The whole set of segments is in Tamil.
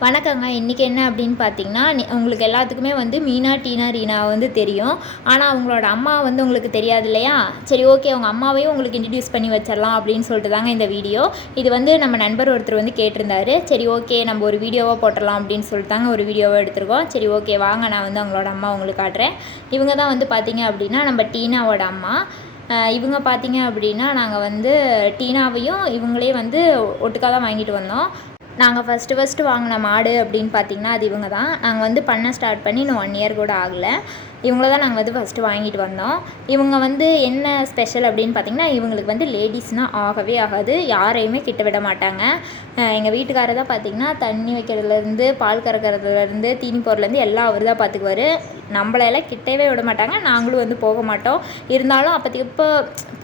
வணக்கங்க. இன்றைக்கி என்ன அப்படின்னு பார்த்தீங்கன்னா உங்களுக்கு எல்லாத்துக்குமே வந்து மீனா டீனா ரீனா வந்து தெரியும். ஆனால் அவங்களோட அம்மா வந்து உங்களுக்கு தெரியாது இல்லையா? சரி ஓகே. அவங்க அம்மாவையும் உங்களுக்கு இன்ட்ரடியூஸ் பண்ணி வச்சிடலாம் அப்படின்னு சொல்லிட்டு தாங்க இந்த வீடியோ. இது வந்து நம்ம நண்பர் ஒருத்தர் வந்து கேட்டிருந்தாரு. சரி ஓகே. நம்ம ஒரு வீடியோவாக போட்டுடலாம் அப்படின்னு சொல்லிட்டு தாங்க ஒரு வீடியோவாக எடுத்திருக்கோம். சரி ஓகே. வாங்க. நான் வந்து அவங்களோட அம்மா உங்களுக்கு காட்டுறேன். இவங்க தான் வந்து பார்த்தீங்க அப்படின்னா நம்ம டீனாவோட அம்மா. இவங்க பார்த்தீங்க அப்படின்னா நாங்கள் வந்து டீனாவையும் இவங்களே வந்து ஒட்டுக்காக தான் வாங்கிட்டு வந்தோம். நாங்கள் ஃபஸ்ட்டு ஃபஸ்ட்டு வாங்கின மாடு அப்படின்னு பார்த்தீங்கன்னா அது இவங்க தான் நாங்கள் வந்து பண்ண ஸ்டார்ட் பண்ணி இன்னும் ஒன் இயர் கூட ஆகலை. இவங்கள தான் நாங்கள் வந்து ஃபஸ்ட்டு வாங்கிட்டு வந்தோம். இவங்க வந்து என்ன ஸ்பெஷல் அப்படின்னு பார்த்தீங்கன்னா இவங்களுக்கு வந்து லேடிஸ்னால் ஆகவே ஆகாது. யாரையுமே கிட்ட விட மாட்டாங்க. எங்கள் வீட்டுக்காரர் தான் பார்த்தீங்கன்னா தண்ணி வைக்கிறதுலேருந்து பால் கறக்கிறதுலேருந்து தீனி போடுறதுலேருந்து எல்லாம் அவர் தான் பார்த்துக்குவார் நம்மளையெல்லாம் கிட்டவே விட மாட்டாங்க. நாங்களும் வந்து போக மாட்டோம். இருந்தாலும் அப்போதைக்கு இப்போ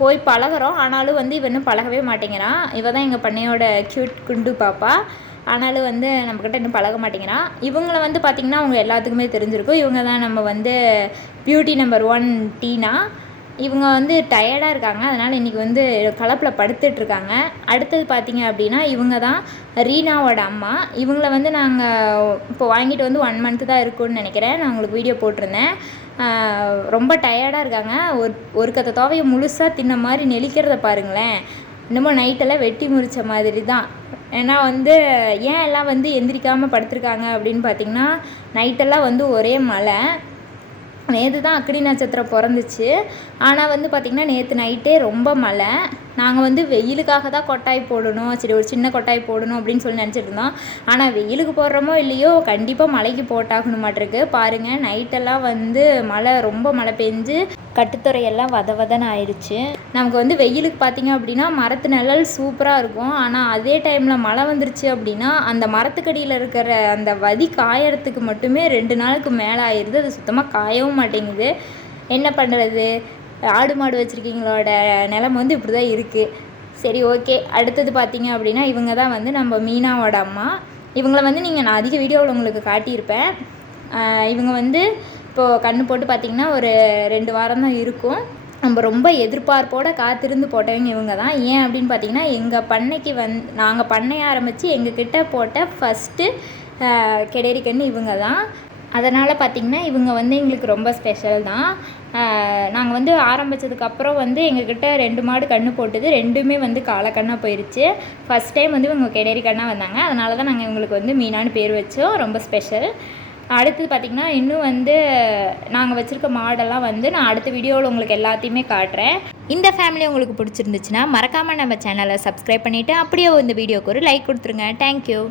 போய் பழகுறோம். ஆனாலும் வந்து இவனும் பழகவே மாட்டேங்கிறான் இவ தான் எங்கள் பண்ணையோட க்யூட் குண்டு பாப்பா. ஆனாலும் வந்து நம்மக்கிட்ட இன்னும் பழக மாட்டேங்கிறான் இவங்கள வந்து பார்த்திங்கன்னா அவங்க எல்லாத்துக்குமே தெரிஞ்சிருக்கும். இவங்க தான் நம்ம வந்து பியூட்டி நம்பர் ஒன் டீனா. இவங்க வந்து டயர்டாக இருக்காங்க. அதனால் இன்றைக்கி வந்து கலப்பில் படுத்துட்ருக்காங்க. அடுத்தது பார்த்திங்க அப்படின்னா இவங்க தான் ரீனாவோட அம்மா. இவங்கள வந்து நாங்கள் இப்போ வாங்கிட்டு வந்து ஒன் மந்த்து தான் இருக்கும்னு நினைக்கிறேன். நான் உங்களுக்கு வீடியோ போட்டிருந்தேன். ரொம்ப டயர்டாக இருக்காங்க. ஒரு ஒரு கத்த தோவையை முழுசாக தின்ன மாதிரி நெளிக்கிறத பாருங்களேன். இன்னமும் நைட்டெல்லாம் வெட்டி முறிச்ச மாதிரி தான். ஏன்னா வந்து ஏன் எல்லாம் வந்து எந்திரிக்காமல் படுத்திருக்காங்க அப்படின்னு பார்த்தீங்கன்னா நைட்டெல்லாம் வந்து ஒரே மழை. நேற்று தான் அக்னி நட்சத்திரம் பிறந்துச்சு. ஆனால் வந்து பார்த்திங்கன்னா நேற்று நைட்டே ரொம்ப மழை. நாங்கள் வந்து வெயிலுக்காக தான் கொட்டாய் போடணும். சரி ஒரு சின்ன கொட்டாய் போடணும் அப்படின்னு சொல்லி நினச்சிட்டு இருந்தோம். ஆனால் வெயிலுக்கு போடுறோமோ இல்லையோ கண்டிப்பாக மழைக்கு போட்டாகணுமாட்டிருக்கு. பாருங்கள் நைட்டெல்லாம் வந்து மழை ரொம்ப மழை பெஞ்சு கட்டுத்துறையெல்லாம் வத வதன்னு ஆயிடுச்சு நமக்கு வந்து வெயிலுக்கு பார்த்தீங்க அப்படின்னா மரத்து நிழல் சூப்பராக இருக்கும். ஆனால் அதே டைமில் மழை வந்துருச்சு அப்படின்னா அந்த மரத்துக்கடியில் இருக்கிற அந்த வதி காயறதுக்கு மட்டுமே ரெண்டு நாளுக்கு மேலே ஆயிடுது அது சுத்தமாக காயவும் மாட்டேங்குது. என்ன பண்ணுறது ஆடு மாடு வச்சுருக்கீங்களோட நிலம் வந்து இப்படி தான் இருக்குது சரி ஓகே அடுத்தது பார்த்தீங்க அப்படின்னா இவங்க தான் வந்து நம்ம மீனாவோட அம்மா. இவங்கள வந்து நீங்கள் நான் அதிக வீடியோவில் உங்களுக்கு காட்டியிருப்பேன். இவங்க வந்து இப்போது கண்ணு போட்டு பார்த்தீங்கன்னா ஒரு ரெண்டு வாரம் தான் இருக்கும். நம்ம ரொம்ப எதிர்பார்ப்போட காத்திருந்து போட்டவங்க இவங்க தான். ஏன் அப்படின்னு பார்த்தீங்கன்னா எங்கள் பண்ணைக்கு வந் நாங்கள் பண்ணைய ஆரம்பித்து எங்ககிட்ட போட்ட ஃபஸ்ட்டு கெடேரி கன்று இவங்க தான். அதனால் பார்த்திங்கன்னா இவங்க வந்து எங்களுக்கு ரொம்ப ஸ்பெஷல் தான். நாங்கள் வந்து ஆரம்பித்ததுக்கப்புறம் வந்து எங்ககிட்ட ரெண்டு மாடு கன்று போட்டது. ரெண்டுமே வந்து காலக்கண்ணாக போயிடுச்சு ஃபஸ்ட் டைம் வந்து இவங்க கெடேரி கண்ணாக வந்தாங்க. அதனால தான் நாங்கள் இவங்களுக்கு வந்து மீனான்னு பேர் வச்சோம். ரொம்ப ஸ்பெஷல் அடுத்து பார்த்திங்கன்னா இன்னும் வந்து நாங்கள் வச்சுருக்க மாடெல்லாம் வந்து நான் அடுத்த வீடியோவில் உங்களுக்கு எல்லாத்தையுமே காட்டுறேன். இந்த ஃபேமிலி உங்களுக்கு பிடிச்சிருந்துச்சுன்னா மறக்காமல் நம்ம சேனலை சப்ஸ்கிரைப் பண்ணிவிட்டு அப்படியே இந்த வீடியோக்கு ஒரு லைக் கொடுத்துருங்க. தேங்க்யூ